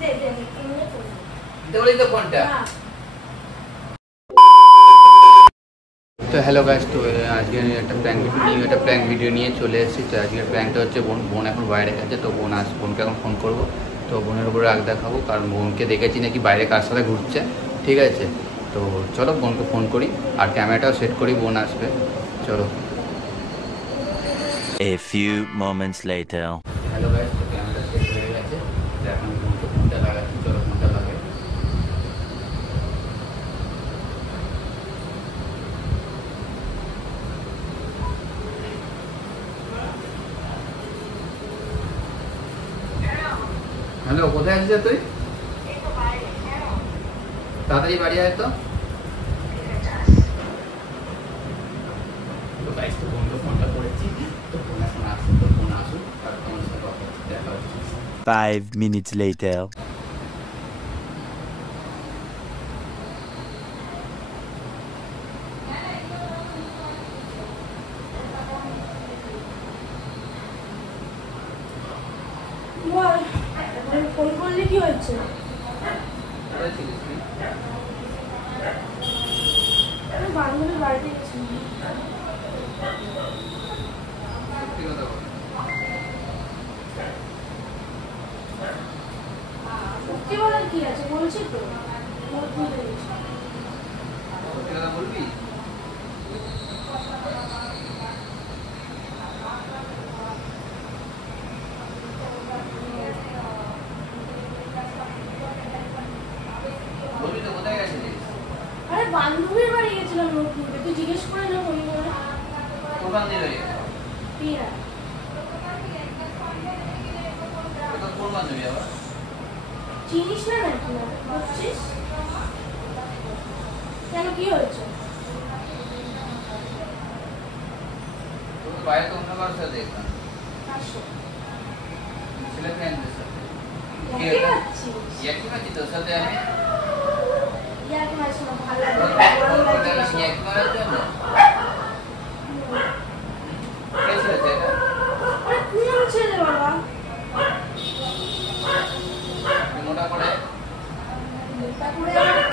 দে দে তুমি ফোন দিতে বলি তো ফোনটা। তো হ্যালো গাইস, তো আজকে একটা প্র্যাঙ্ক ভিডিও নিয়ে চলে এসেছি। তো আজকের প্র্যাঙ্কটা হচ্ছে বোন এখন বাইরে গেছে, তো বোনকে এখন ফোন করবো। তো বোনের উপরে রাগ দেখাবো, কারণ বোনকে দেখেছি নাকি বাইরে কার সাথে ঘুরছে। ঠিক আছে, তো চলো বোনকে ফোন করি আর ক্যামেরাটাও সেট করি, বোন আসবে। চলো। A few moments later. Hello guys, তো ক্যামেরা সেট হয়ে গেছে। তো এখন বোনকে ফোনটা লাগাচ্ছি, চলো ফোনটা লাগাই। হ্যালো, কোথায় আছিস তুই? তাড়াতাড়ি বাড়ি আয় তো। ফোনটা করেছি, তো ফোন এখন আসুন, তো ফোন আসুন, আর তোমার সাথে কথা দেখা হচ্ছে। 5 minutes later. ফোন করলে কি হয়েছে? আমি বান্ধবীর বাড়িতে গেছি। সত্যি বলার কি আছে, বলছি তো। বলবি? আরে বান্ধবীর বাড়ি গেছিলাম নতুনকে, তুই জিজ্ঞেস করে না ফোন করে। কোন বান্ধবী? প্রিয়া। এটা কোন বান্ধবী আবার? চিনিস না নাকি? বুঝছিস কেন, কি হয়েছে? তোর বাইরে তো অন্য কারোর সাথে দেখলাম। ছেলে ফ্রেন্ডদের সাথে। কি করছিস? একই মাঝি তোর সাথে আমি। ইয়াকে মাছ না ভালো একই মারার জন্য কে ছিল সেটা? আরে কোন ছেলে বাবা? মোটা করে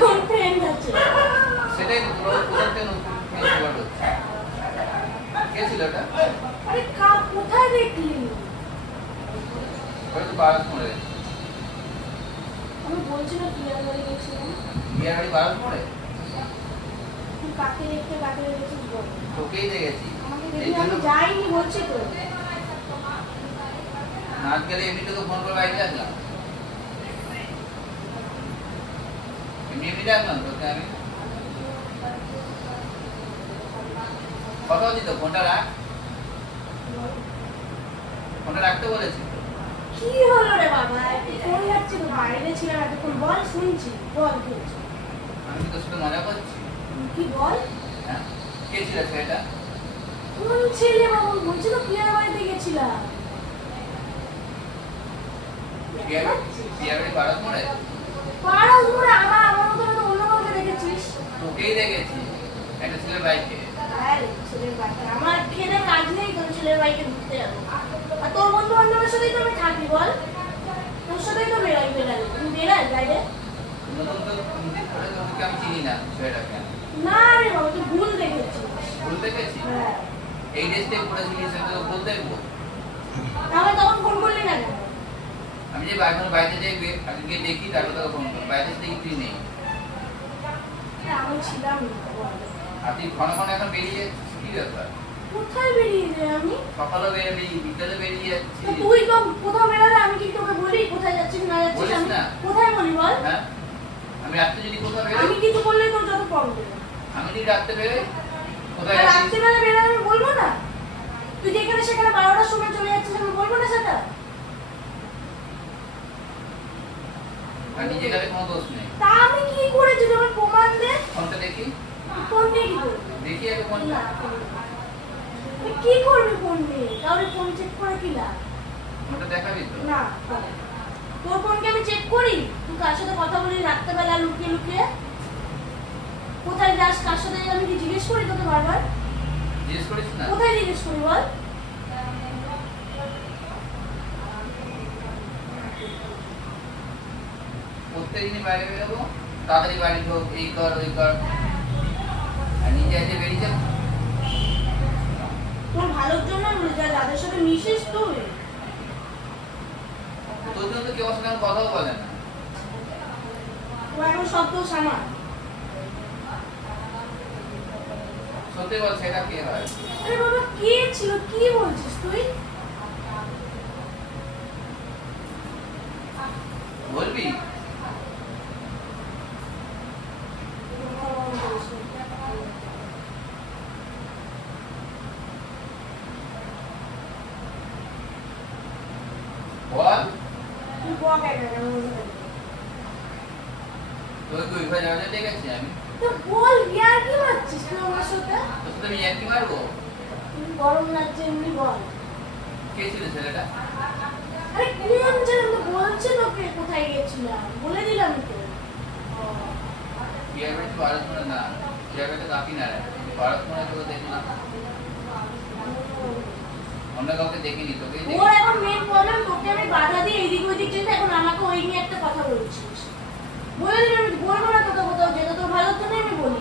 কোন ফ্রেন্ড আছে? সেটাই তো তোর কোথাও থেকে নতুন ফেস্টিভ্যাল হচ্ছে। কে ছিল এটা? আরে কোথায় দেখলি? হয়তো বারাত মোড়ে। আমি বলছি না প্রিয়ার বাড়ি গেছিলাম। বিয়ার বাড়ি বারাত মোড়ে? তুই কাকে দেখেছিস বল? তোকেই দেখেছি। আমাকে দেখি আমি যাইনি বলছি তো। নাচ গেলে এমনি তোকে ফোন করে বাইরে আসলাম, এমনি ডাকলাম তোকে আমি। কথা বলছি তো, ফোনটা রাখ। ফোনটা রাখতে বলেছি। কি হলো রে বাবা? ফোন যাচ্ছে তো, বাইরে ছিলাম এতক্ষণ। বল, শুনছি, বল কি হয়েছে? আমি তোর সাথে মজা করছি। কি বল? হ্যাঁ, কে ছিল সেটা? কোন ছেলে বাবা? বলছি তো প্রিয়ার বাড়িতে গেছিলাম। বিয়ার বাড়ি বারাত মোড়ে? পাড়ার মোড়ে? আমার মতো তো অন্য কাউকে দেখেছিস? তোকেই দেখেছি, একটা ছেলের বাইকে। আরে ছেলের বাইকে আমার খেলে কাজ নেই, তোর ছেলের বাইকে ঘুরতে যাবো। আর তোর বন্ধু বান্ধবের সাথেই তো আমি থাকি, বল। তোর সাথেই তো বেড়াই। তুমি বেড়াই বাইরে? নতুন তো তোকে আমি চিনি না ছেলেটাকে। না রে বাবা, তুই ভুল দেখেছিস। ভুল দেখেছি? হ্যাঁ। এই ড্রেসটাই পরেছিলিস, সেটা তো ভুল দেখবো। তাহলে তখন ফোন করলি না কেন? আমি যে এখন বাইরে যাই আজকে দেখি, তারপর তোকে ফোন করবো। বাইরে দেখি তুই নেই। আমি ছিলাম না। আর তুই ঘন ঘন এখন বেরিয়ে যাচ্ছিস, কি ব্যাপার? কোথায় বেরিয়ে যাই আমি? সকালে বেরোবি, বিকালে বেরিয়ে যাচ্ছিস। তুই তো কোথাও বেরোলে আমি কি তোকে বলি কোথায় যাচ্ছিস না যাচ্ছিস? বলিস আমি না। কোথায় বলি বল? হ্যাঁ, আমি রাত্রে যদি কোথাও বেরোই, আমি কিছু বললে তোর যত প্রবলেম। আমি যদি রাত্রে বেরোই কোথায় যাচ্ছিস? রাত্রিবেলা বেরোলে আমি বলবো না? তুই যেখানে সেখানে 12টার সময় চলে যাচ্ছিস, আমি বলবো না সেটা? আর নিজে গেলে কোনো দোষ নেই। তা আমি কি করেছি তোমার প্রমাণ দে। ফোনটা দেখি। ফোন দিয়ে কি করবি? দেখি আগে ফোনটা। তুই কি করবি ফোন দিয়ে? কাউরে ফোন চেক করে কি লাভ? ফোনটা দেখাবি তো? না, তোর ফোনকে আমি চেক করি? তুই কার সাথে কথা বলি রাত্রেবেলা লুকিয়ে লুকিয়ে? কোথায় যাস, কার সাথে আমি কি জিজ্ঞেস করি তোকে বারবার? জিজ্ঞেস করিস না? কোথায় জিজ্ঞেস করি বল? প্রত্যেকদিনই বাইরে বেরোবো, তাড়াতাড়ি বাড়ি ঢোক, এই কর ওই কর, আর নিজে এসে বেরিয়ে যাবো। তোর ভালোর জন্য বলে যাদের সাথে মিশিস তুই। তোর জন্য তো কেউ আমার সঙ্গে কথাও বলে না। ও এখন সব তো সামান। সত্যি বল, সেটা কে হয়? আরে বাবা কে ছিল, কি বলছিস তুই? বলবি? বল। তুই বক একটা তোর কি উইফাই যাওয়া ঠিক আছে? আমি তো বল, ইয়ার কি মারছিস তুই আমার সাথে? তোর সাথে আমি একই মারবো? গরম লাগছে এমনি বল। কে ছিল ছেলেটা? আরে কোন ছেলে, তো বলছে তোকে কোথায় গেছিলাম, বলে দিলাম তো। বিয়ে বাড়ি পারসমনা না, বিয়ে বাড়িতে কাকি না রে, পারসমনা তো দেখলাম। অন্য কাউকে দেখিনি, তোকেই দেখি। ওর এখন মেন প্রবলেম, তোকে আমি বাধা দিয়ে এইদিক ওইদিক যেতে, এখন আমাকে ওই নিয়ে একটা কথা বলছিস। বলে দিলাম আমি বলবো না কোথাও কোথাও, যেটা তোর ভালোর জন্য আমি বলি।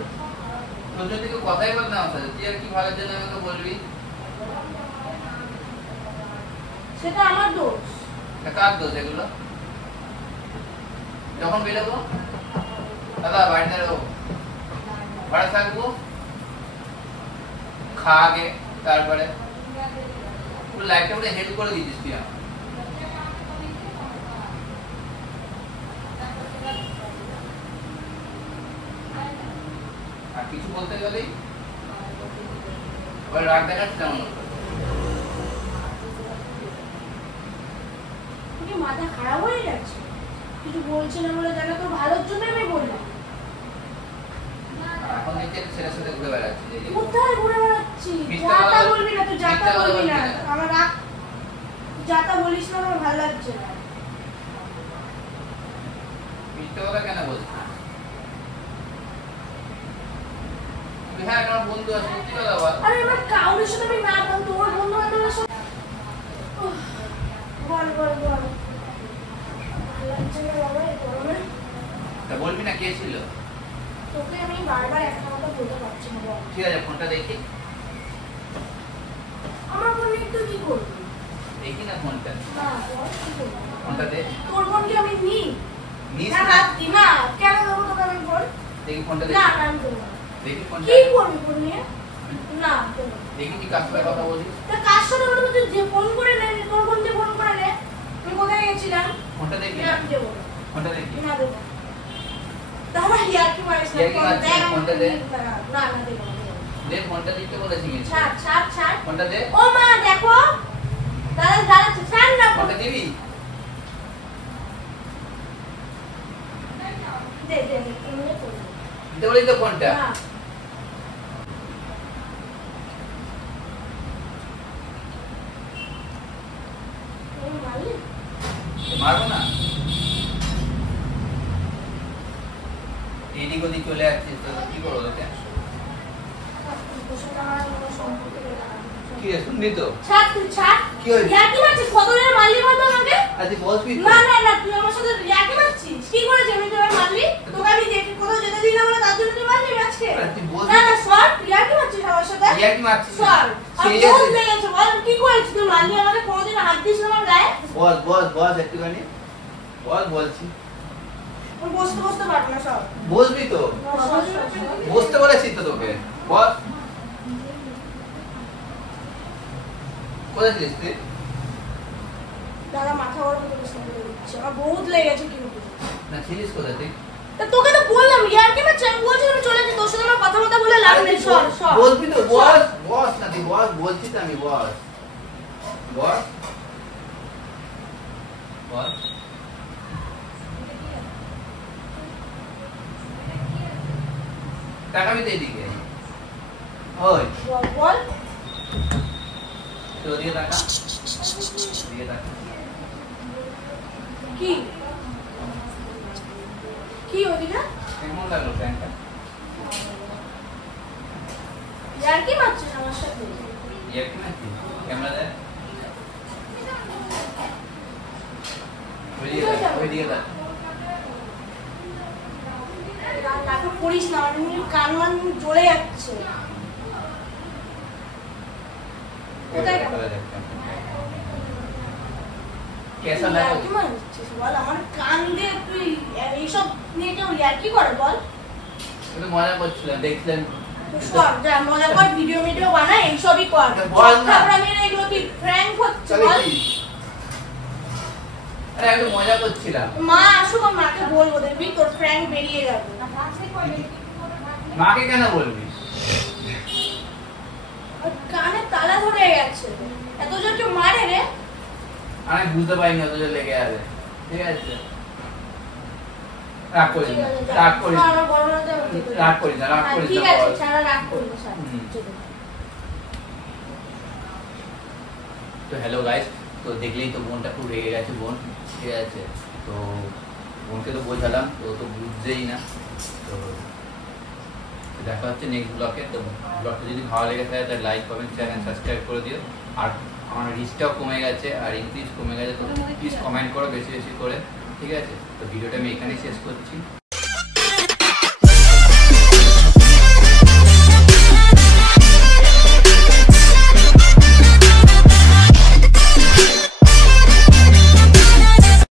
তোর জন্য কেউ কথাই বল না আমার সাথে, তুই আর কি ভালোর জন্য আমাকে বলবি? সেটা আমার দোষ। তা কার দোষ এগুলো? যখন বেরোবো দাদা বাড়িতে রো, বাড়ি থাকবো, খা আগে, তারপরে পুরো লাইফটা পুরো হেল্প করে দিচ্ছিস তুই আমার। আর কিছু বলতে গেলেই ওই রাগ দেখাচ্ছিস আমার উপর। কি মাথা খারাপ হয়ে যাচ্ছে? কিছু বলছি না বলে জানা, তোর ভালোর জন্য আমি বললাম। এখন দেখছি ছেলের সাথে ঘুরে বেড়াচ্ছি। কোথায় ঘুরে বেড়াচ্ছি? মিথ্যা যাতা কথা- বলবি না, তুই যাতা মিথ্যা কথা বলবি না। বলবি না। আমার রাগ, যাতা বলিস না, আমার ভালো লাগছে না। মিথ্যে কথা কেন বলছিস? তুই হ্যাঁ আমার বন্ধু আছে, সত্যি কথা বল। আরে আমার কাউরের সাথে আমি না বল, তোর বন্ধু বান্ধবের সাথে বল বল বল। ভালো লাগছে না বাবা এই গরমে। তা বলবি না কে ছিল? তোকে আমি বারবার একটা কথা বলতে পারছি না, বল। ঠিক আছে, ফোনটা দেখি। আমার ফোন নিয়ে তুই কি করবি? দেখি না ফোনটা। না বল, কি করবি? ফোনটা দে। তোর ফোন কি আমি নিই? নিস না না। হাত দি না, কেন দেবো তোকে আমি ফোন? দেখি ফোনটা না দেখি। না আমি দেবো না। দেখি ফোনটা। কি করবি ফোন নিয়ে? না দেবো না। দেখি তুই কার সাথে কথা বলিস। তা কার সাথে বলবো? তুই যে ফোন করে নে, তোর ফোন দিয়ে ফোন করে নে। আমি কোথায় গেছিলাম? ফোনটা দেখি না না। আমি দেবো না। ফোনটা দেখি। না দেবো না। তাহলে ইয়ার্কি মারিস না, ইয়ার্কি ফোন মারছি, দেখ, ফোনটা দে। না না দেবো না, দেবো না। দে ফোনটা দিতে বলেছি কিন্তু। ছাড় ছাড় ছাড়। ফোনটা দে। ও মা দেখো, দাদা দাদা ছাড় না ফোন। ফোনটা দিবি? দে দে দে, এমনি করে দে। দিতে বলেছি তো ফোনটা। না। তুমি মারলি? মারবো না। এদিক ওদিক চলে যাচ্ছিস তো কি করবো তোকে? তোর সাথে আমার কোনো সম্পর্ক নেই। কি রে শুনবি তো? ছাড় তুই ছাড়। কি হয়েছে? ইয়ার্কি মারছিস? কতজনের মারলি বলতো আমাকে? আজ বলবি তো? না না না, তুই আমার সাথে ইয়ার্কি মারছিস? কি করেছি আমি? তোরা মারলি? তোকে আমি দেখে কোথাও যেতে দিই না বলে তার জন্য তুই মারলি আজকে? আরে তুই বলবি? না না সর, তুই ইয়ার্কি মারছিস আমার সাথে? ইয়ার্কি মারছিস না। সর। আর Serious? কোন লেগেছে বল, কি করেছিস তুই? মারলি আমাকে, কোনোদিন হাত দিস না আমার গায়ে? বস বস বস একটুখানি বস, বলছি। তুই বসতে বসতে পারবি না, সর। বসবি তো? সর, সর, সর, সর। বসতে বলেছি তো তোকে। বস। কোথায় ছিলিস তুই? দাদা মাথা গরম করে শুনতে দিচ্ছে, আমার বহুত লেগেছে কিন্তু। না ছিলিস কোথায় তুই? তা তোকে তো বললাম ইয়ার্কি মারছি, আমি বলছি আমি চলে যাই, তোর সাথে আমার কথা মতো বলে লাভ নেই, সর সর। বলবি তো? বস বস না তুই বস, বলছি তো আমি বস। বস বস। তাকাবি তো এদিকে। ওই বল বল। তো ওদিকে তাকা। ওদিকে তাকা। কি কি ওদিকে? কেমন লাগলো প্যান্টটা? ইয়ার্কি মারছিস আমার সাথে? ইয়ার্কি মারছিস? ক্যামেরা দে। ওইদিকে তাকা, ওইদিকে তাকা। করিস না, আমি কান মান জ্বলে যাচ্ছে। কোথায় গেল? कैसा ইয়ার্কি लगा মারছিস বল? আমার কান দিয়ে তুই এইসব নিয়ে কেউ ইয়ার্কি করে বল? আমি তো মজা করছিলাম, দেখছিলাম সর যা, মজা কর, ভিডিও বানাই, এইসবই কর। বল না। তারপর আমি এগুলো কি প্র্যাঙ্ক হচ্ছে চলে বল? কি? আরে আমি তো মজা করছিলাম। মা আসুক, আর মাকে বলবো, দেখবি তোর প্র্যাঙ্ক বেরিয়ে যাবে। মাকে কেন বলবি? আর কানে তালা ধরে গেছে, এত জোর কেউ মারে রে? আমি বুঝতে পারিনি অত জোর লেগে যাবে। ঠিক আছে, রাগ করিস ঠিক না, আছে, যা। রাগ করিস না, আমার বড় মাকে আমি ঠিক করে রাগ করিস না, রাগ হ্যাঁ, করিস ঠিক না, আছে, বল। সারা রাগ করবো স্যার। হুম। ঠিক আছে। তো হ্যালো গাইস, তো দেখলেই তো বোনটা খুব রেগে গেছে বোন। ঠিক আছে, তো বোনকে তো বোঝালাম, তো তো বুঝছেই না। তো দেখা হচ্ছে নেক্সট ব্লগে। তো ব্লগটা যদি ভালো লেগে থাকে তাহলে like comment share and subscribe করে দিও। আর আমার রিচটাও কমে গেছে আর ইনক্রিজ কমে গেছে, তো প্লিজ কমেন্ট করো বেশি বেশি করে। ঠিক আছে, তো ভিডিওটা আমি এখানেই শেষ করছি।